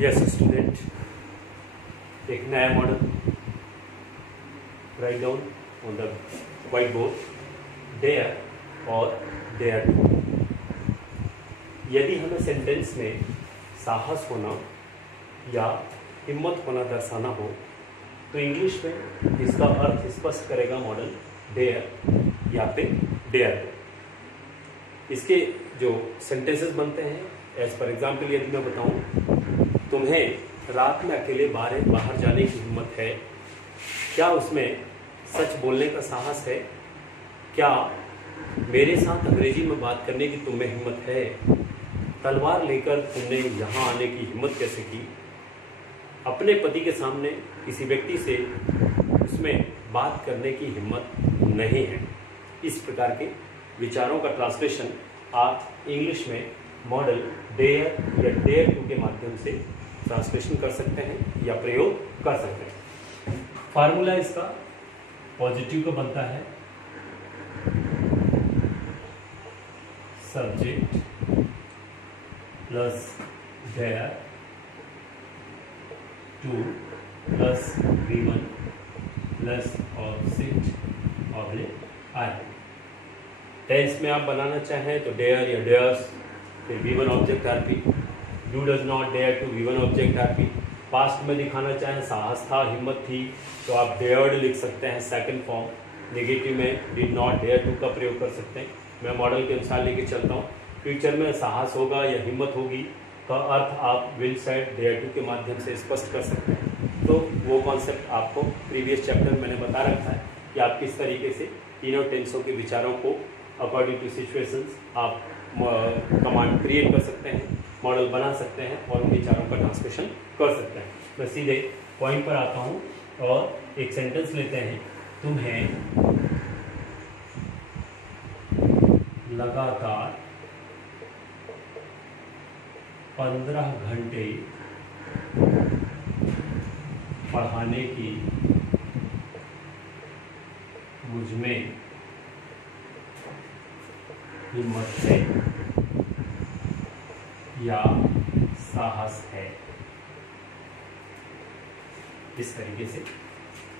Yes student, एक नया model write down on the white board, dare और dare to. यदि हमें सेंटेंस में साहस होना या हिम्मत होना दर्शाना हो तो इंग्लिश में इसका अर्थ स्पष्ट करेगा मॉडल डेयर या फिर डेयर टू। इसके जो सेंटेंसेस बनते हैं, एज फॉर एग्जाम्पल यदि मैं बताऊं, तुम्हें रात में अकेले बाहर जाने की हिम्मत है? क्या उसमें सच बोलने का साहस है? क्या मेरे साथ अंग्रेजी में बात करने की तुम्हें हिम्मत है? तलवार लेकर तुमने यहाँ आने की हिम्मत कैसे की? अपने पति के सामने किसी व्यक्ति से उसमें बात करने की हिम्मत नहीं है। इस प्रकार के विचारों का ट्रांसलेशन आप इंग्लिश में मॉडल डेयर या डेयर टू के माध्यम से ट्रांसलेशन कर सकते हैं या प्रयोग कर सकते हैं। फार्मूला इसका पॉजिटिव का बनता है subject plus dare to plus V1 plus object object आई। टेंस में आप बनाना चाहें तो डेयर या डेयर्स, फिर V1 object RP, do does not dare to V1 object RP. Past में दिखाना चाहें साहस था, हिम्मत थी, तो आप डेयर्ड लिख सकते हैं सेकंड फॉर्म। नेगेटिव में डिड नॉट डेयर टू का प्रयोग कर सकते हैं। मैं मॉडल के अनुसार लेके चलता हूँ। फ्यूचर में साहस होगा या हिम्मत होगी का अर्थ आप विल सेड डेयर टू के माध्यम से स्पष्ट कर सकते हैं। तो वो कॉन्सेप्ट आपको प्रीवियस चैप्टर में मैंने बता रखा है कि आप किस तरीके से तीनों टेंसों के विचारों को अकॉर्डिंग टू सिचुएशंस आप कमांड क्रिएट कर सकते हैं, मॉडल बना सकते हैं और उन विचारों का ट्रांसलेशन कर सकते हैं। मैं सीधे पॉइंट पर आता हूँ और एक सेंटेंस लेते हैं। तुम्हें लगातार 15 घंटे पढ़ाने की मुझमें हिम्मत है या साहस है। इस तरीके से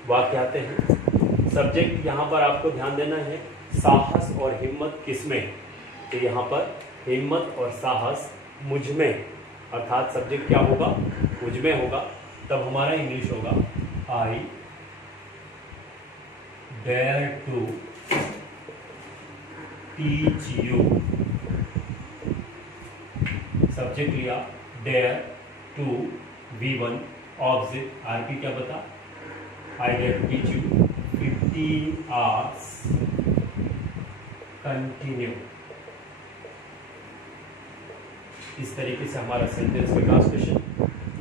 वाक्य आते हैं। सब्जेक्ट यहाँ पर आपको ध्यान देना है, साहस और हिम्मत किसमें? तो यहाँ पर हिम्मत और साहस मुझमें, अर्थात सब्जेक्ट क्या होगा? मुझमें होगा। तब हमारा इंग्लिश होगा I dare to teach you. Subject लिया डेयर टू V1 ऑब्जेक्ट आरपी क्या बता? I dare to teach you 15 hours continue. इस तरीके से हमारा सेंटेंस का ट्रांसलेशन।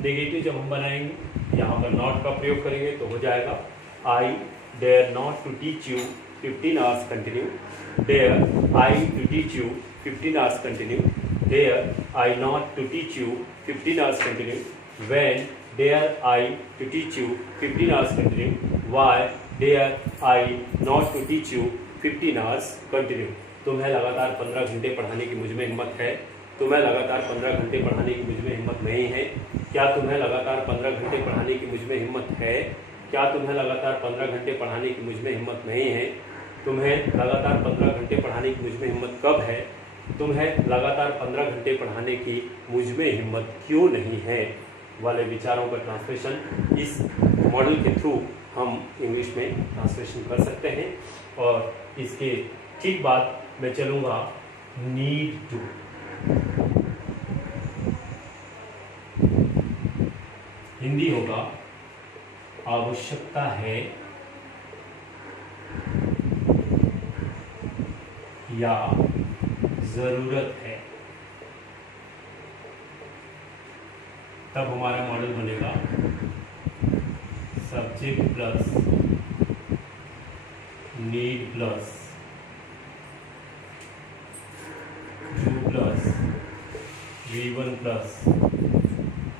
नेगेटिव जब हम बनाएंगे यहाँ पर नॉट का प्रयोग करेंगे तो हो जाएगा I dare not to teach you 15 hours continue. Dare I to teach you 15 hours continue. Dare I not to teach you 15 hours continue. When dare I to teach you 15 hours continue. Why dare I not to teach you 15 hours continue. तुम्हें लगातार 15 घंटे पढ़ाने की मुझमें हिम्मत है? तुम्हें लगातार 15 घंटे पढ़ाने की मुझमें हिम्मत नहीं है? क्या तुम्हें लगातार 15 घंटे पढ़ाने की मुझमें हिम्मत है? क्या तुम्हें लगातार 15 घंटे पढ़ाने की मुझमें हिम्मत नहीं है? तुम्हें लगातार 15 घंटे पढ़ाने की मुझमें हिम्मत कब है? तुम्हें लगातार 15 घंटे पढ़ाने की मुझमें हिम्मत क्यों नहीं है? वाले विचारों का ट्रांसलेशन इस मॉडल के थ्रू हम इंग्लिश में ट्रांसलेशन कर सकते हैं। और इसके ठीक बाद मैं चलूँगा नीड टू। हिंदी होगा आवश्यकता है या जरूरत है। तब हमारा मॉडल बनेगा subject plus need plus to plus V1 plus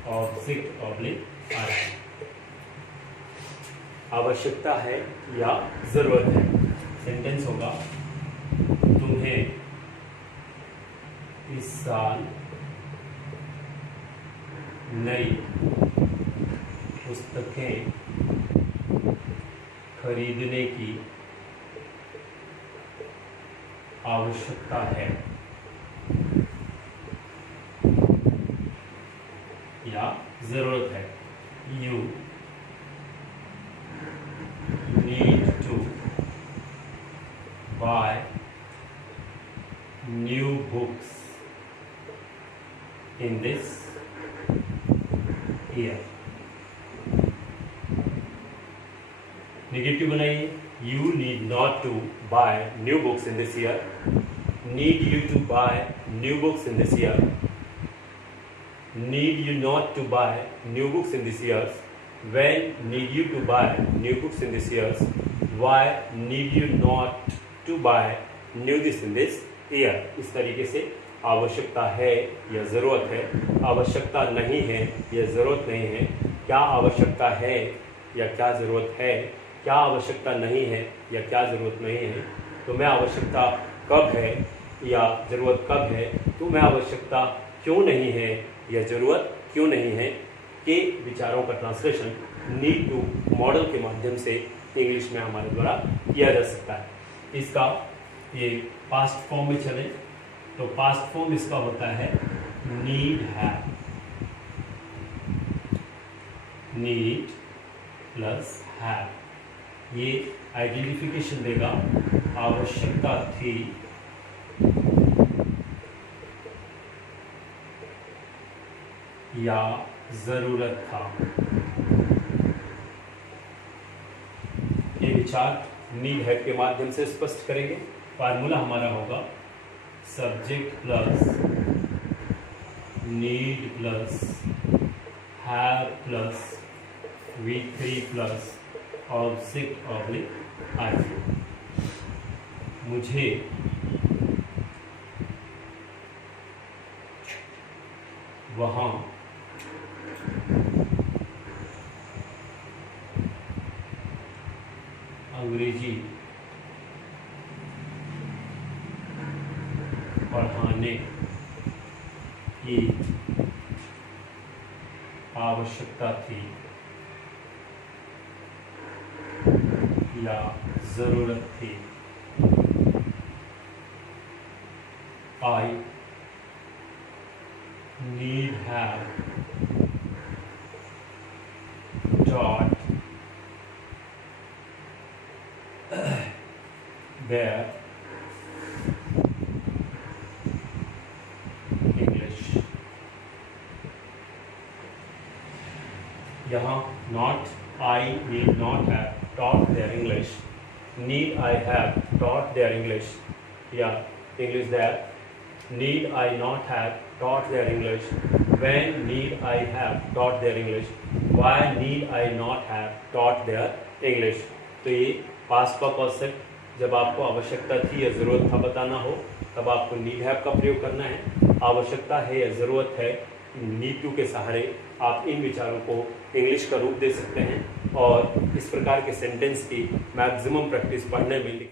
object object आ रहा है। आवश्यकता है या जरूरत है। सेंटेंस होगा तुम्हें इस साल नई पुस्तकें खरीदने की आवश्यकता है या ज़रूरत है। You need to buy new books in this year। Negative बनाइए। You need not to buy new books in this year। Need you to buy new books in this year। Need you not to buy new books in this year। When need you to buy new books in this year। Why need you not to buy new this in this year। इस तरीके से आवश्यकता है या ज़रूरत है, आवश्यकता नहीं है या ज़रूरत नहीं है, क्या आवश्यकता है या क्या ज़रूरत है, क्या आवश्यकता नहीं है या क्या ज़रूरत नहीं है, तुम्हें आवश्यकता कब है या ज़रूरत कब है, तुम्हें आवश्यकता क्यों नहीं है या ज़रूरत क्यों नहीं है, के विचारों का ट्रांसलेशन नीड टू मॉडल के माध्यम से इंग्लिश में हमारे द्वारा किया जा सकता है। इसका ये पास्ट फॉर्म में चले तो पास्ट फॉर्म इसका होता है need have. Need plus have, ये आइडेंटिफिकेशन देगा आवश्यकता थी या ज़रूरत था। ये विचार नीड हैव के माध्यम से स्पष्ट करेंगे। फार्मूला हमारा होगा subject plus need plus have plus V3 plus object oblique I. मुझे वहाँ अंग्रेजी पढ़ाने की आवश्यकता थी या ज़रूरत थी। I need have taught their English। यहाँ not I need not have taught their English, need I have taught their English या English there। Need I not have taught their English, when need I have taught their English, why need I not have taught their English। तो ये past का concept जब आपको आवश्यकता थी या ज़रूरत था बताना हो तब आपको नीड हैव का प्रयोग करना है। आवश्यकता है या ज़रूरत है, नीड टू के सहारे आप इन विचारों को इंग्लिश का रूप दे सकते हैं और इस प्रकार के सेंटेंस की मैक्सिमम प्रैक्टिस पढ़ने में